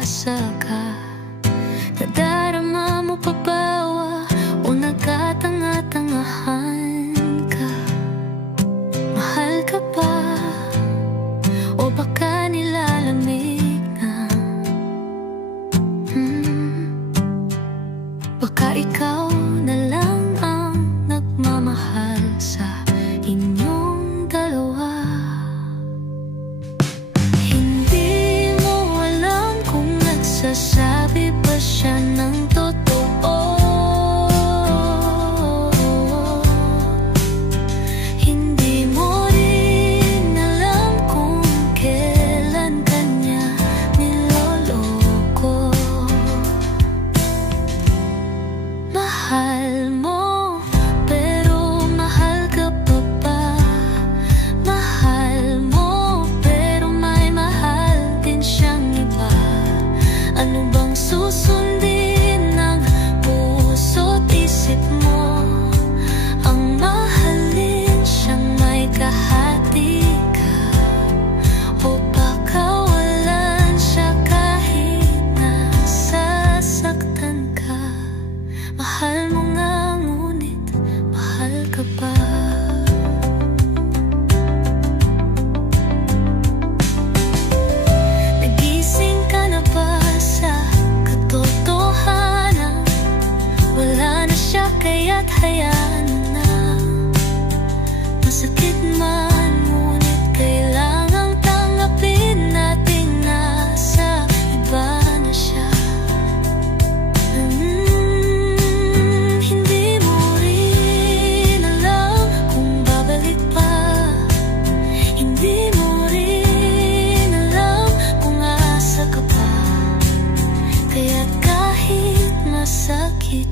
umaasa ka? Nadarama mo pa ba o nagkatanga-tangahan ka? Mahal ka ba o baka nilalamig na? Baka ikaw na lang ang nagmamahal sa inyong dalawa. Hindi mo alam kung nagsasabi ba siya ng totoo. Hindi mo rin alam kung kailan kanya niloloko. Mahal mo, pero mahal ka pa ba? Mahal mo, pero may mahal din siyang iba. Ano bang susundin ng puso't isip mo? Ang mahalin siyang may kahati ka, o baka walan siya kahit nasasaktan ka? Mahal mo nga, ngunit mahal ka ba? Nagising ka na ba sa katotohanan? Wala na siya kaya't hayaan na. Masakit man, ngunit kailangang tanggapin natin nasa iba na siya. Hindi mo rin alam kung babalik pa. Hindi mo rin alam kung asa ka pa. Kaya't kahit masakit,